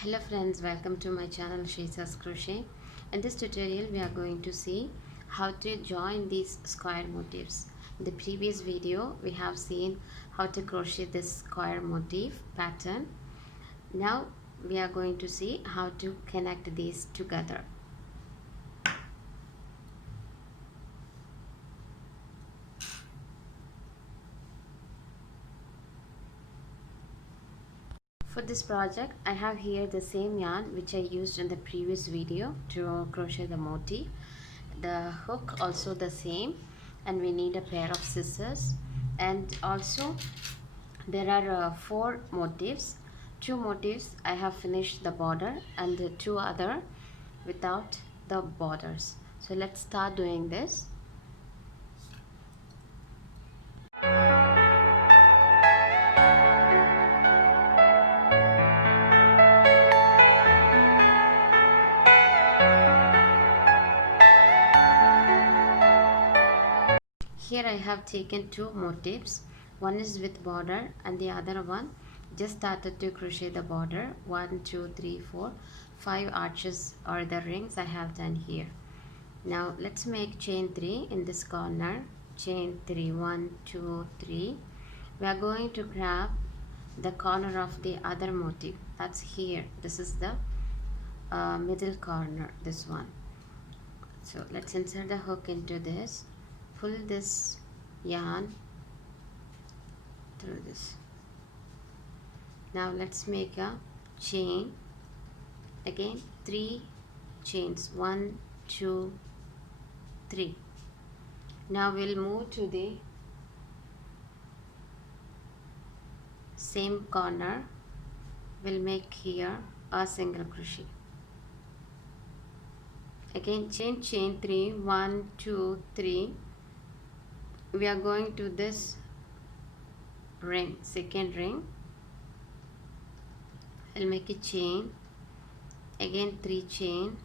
Hello friends, welcome to my channel Shaisa's Crochet. In this tutorial we are going to see how to join these square motifs. In the previous video we have seen how to crochet this square motif pattern. Now we are going to see how to connect these together. For this project, I have here the same yarn which I used in the previous video to crochet the motif. The hook also the same, and we need a pair of scissors. And also there are 4 motifs. 2 motifs I have finished the border, and the 2 other without the borders. So let's start doing this. Here I have taken 2 motifs. One is with border and the other one just started to crochet the border. 1 2 3 4 5 arches or the rings I have done here. Now let's make chain 3 in this corner. Chain 3, 1 2 3. We are going to grab the corner of the other motif. That's here. This is the middle corner, this one. So let's insert the hook into this. Pull this yarn through this. Now let's make a chain. Again 3 chains, 1 2 3. Now we'll move to the same corner. We'll make here a single crochet. Again chain 3, 1 2 3. We are going to this ring, second ring. I'll make a chain. Again 3 chain.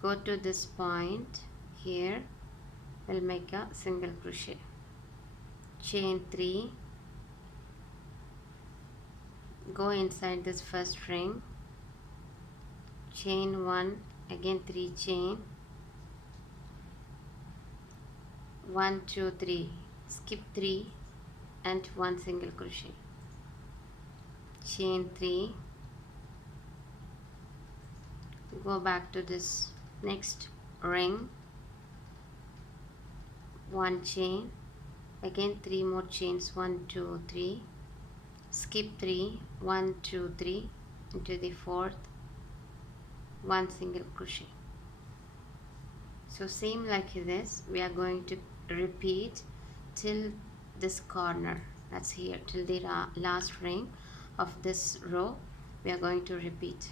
Go to this point here. We'll make a single crochet. Chain 3. Go inside this first ring. Chain 1. Again 3 chain. 1 2 3. Skip 3 and 1 single crochet. Chain 3. Go back to this next ring. 1 chain. Again 3 more chains. 1 2 3. Skip 3. 1 2 3 into the fourth. 1 single crochet. So same like this we are going to repeat till this corner. That's here, till the last ring of this row. We are going to repeat.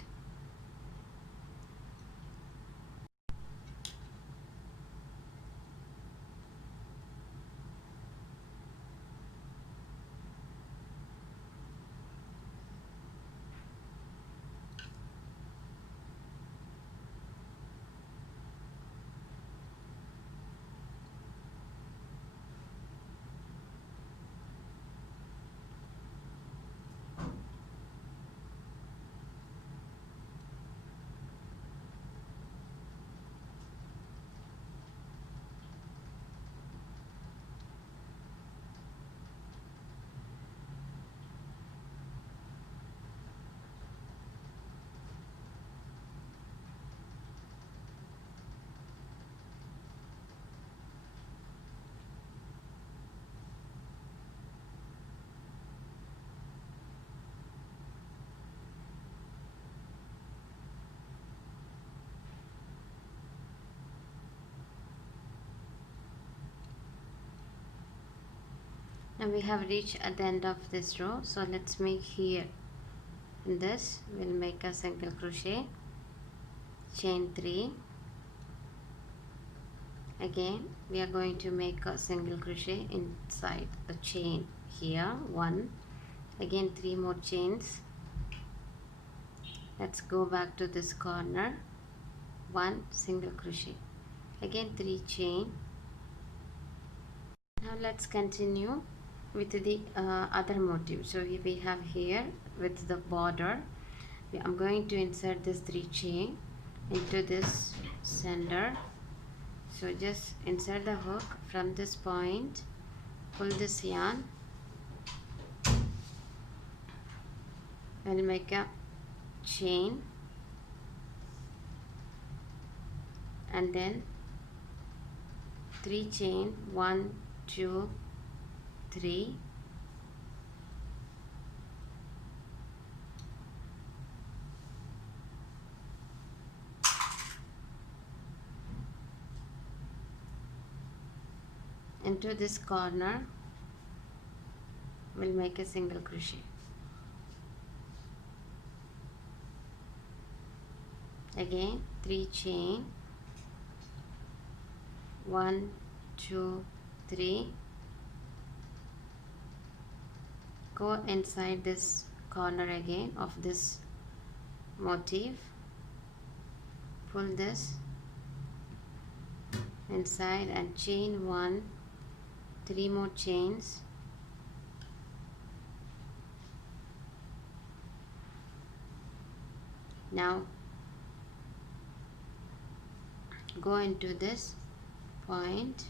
Now we have reached at the end of this row, so let's make here in this. We'll make a single crochet, chain 3. Again we are going to make a single crochet inside the chain here, 1. Again 3 more chains. Let's go back to this corner, 1 single crochet. Again 3 chain. Now let's continue with the other motif. So we have here with the border, I'm going to insert this 3 chain into this center. So just insert the hook from this point, pull this yarn, and make a chain, and then 3 chain, 1 2 3, into this corner we'll make a single crochet. Again 3 chain, 1 2 3, go inside this corner again of this motif, pull this inside and chain 1, 3 more chains, now go into this point,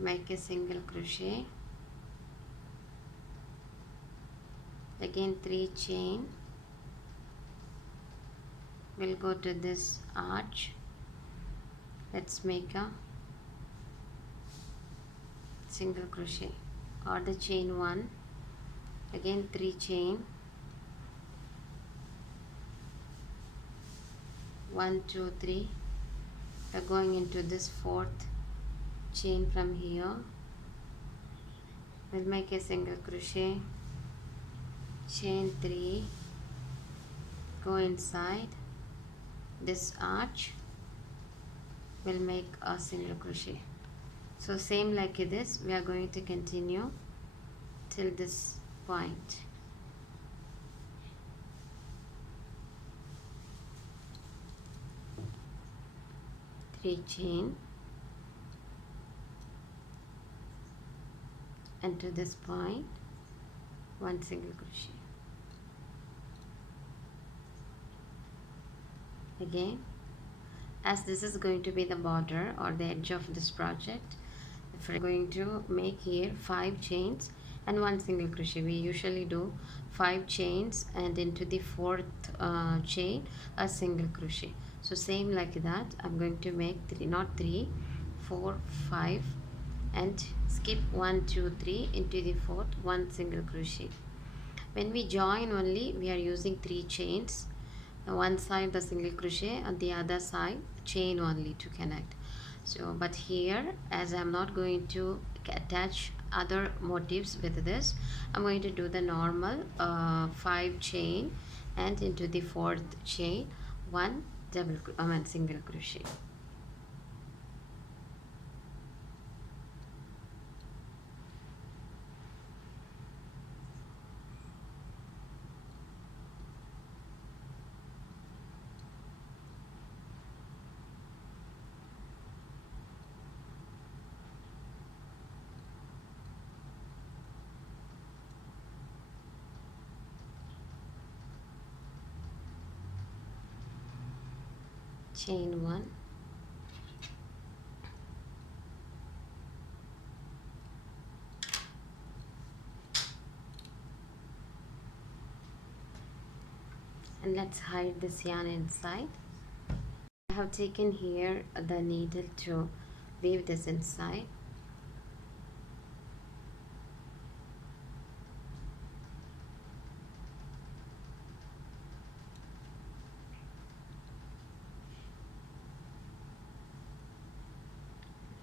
make a single crochet, again 3 chain, we'll go to this arch, let's make a single crochet or the chain 1, again 3 chain, 1 2 3, we're going into this 4th chain from here, we'll make a single crochet, chain 3, go inside this arch, we'll make a single crochet. So same like this we are going to continue till this point. Three chain and to this point 1 single crochet. Again, as this is going to be the border or the edge of this project, if we're going to make here 5 chains and 1 single crochet, we usually do 5 chains and into the 4th chain a single crochet. So same like that I'm going to make 3, not 3, 4 5, and skip 1 2 3 into the 4th, 1 single crochet. When we join only we are using 3 chains, one side the single crochet and the other side chain only to connect. So but here, as I'm not going to attach other motifs with this, I'm going to do the normal 5 chain and into the 4th chain 1 single crochet. Chain 1, and let's hide this yarn inside. I have taken here the needle to weave this inside.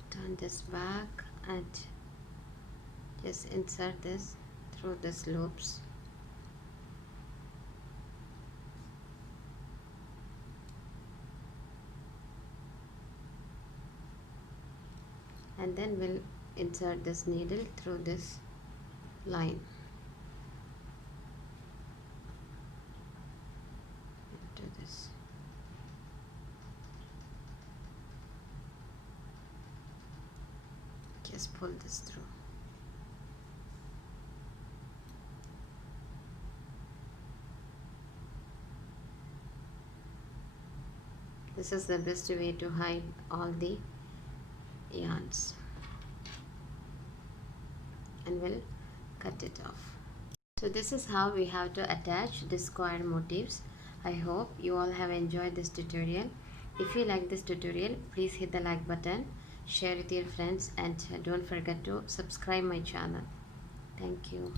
Turn this back and just insert this through these loops. And then we'll insert this needle through this line into this. just pull this through. This is the best way to hide all the yarns, and we'll cut it off. So this is how we have to attach the square motifs. I hope you all have enjoyed this tutorial. If you like this tutorial, please hit the like button, share with your friends, and don't forget to subscribe my channel. Thank you.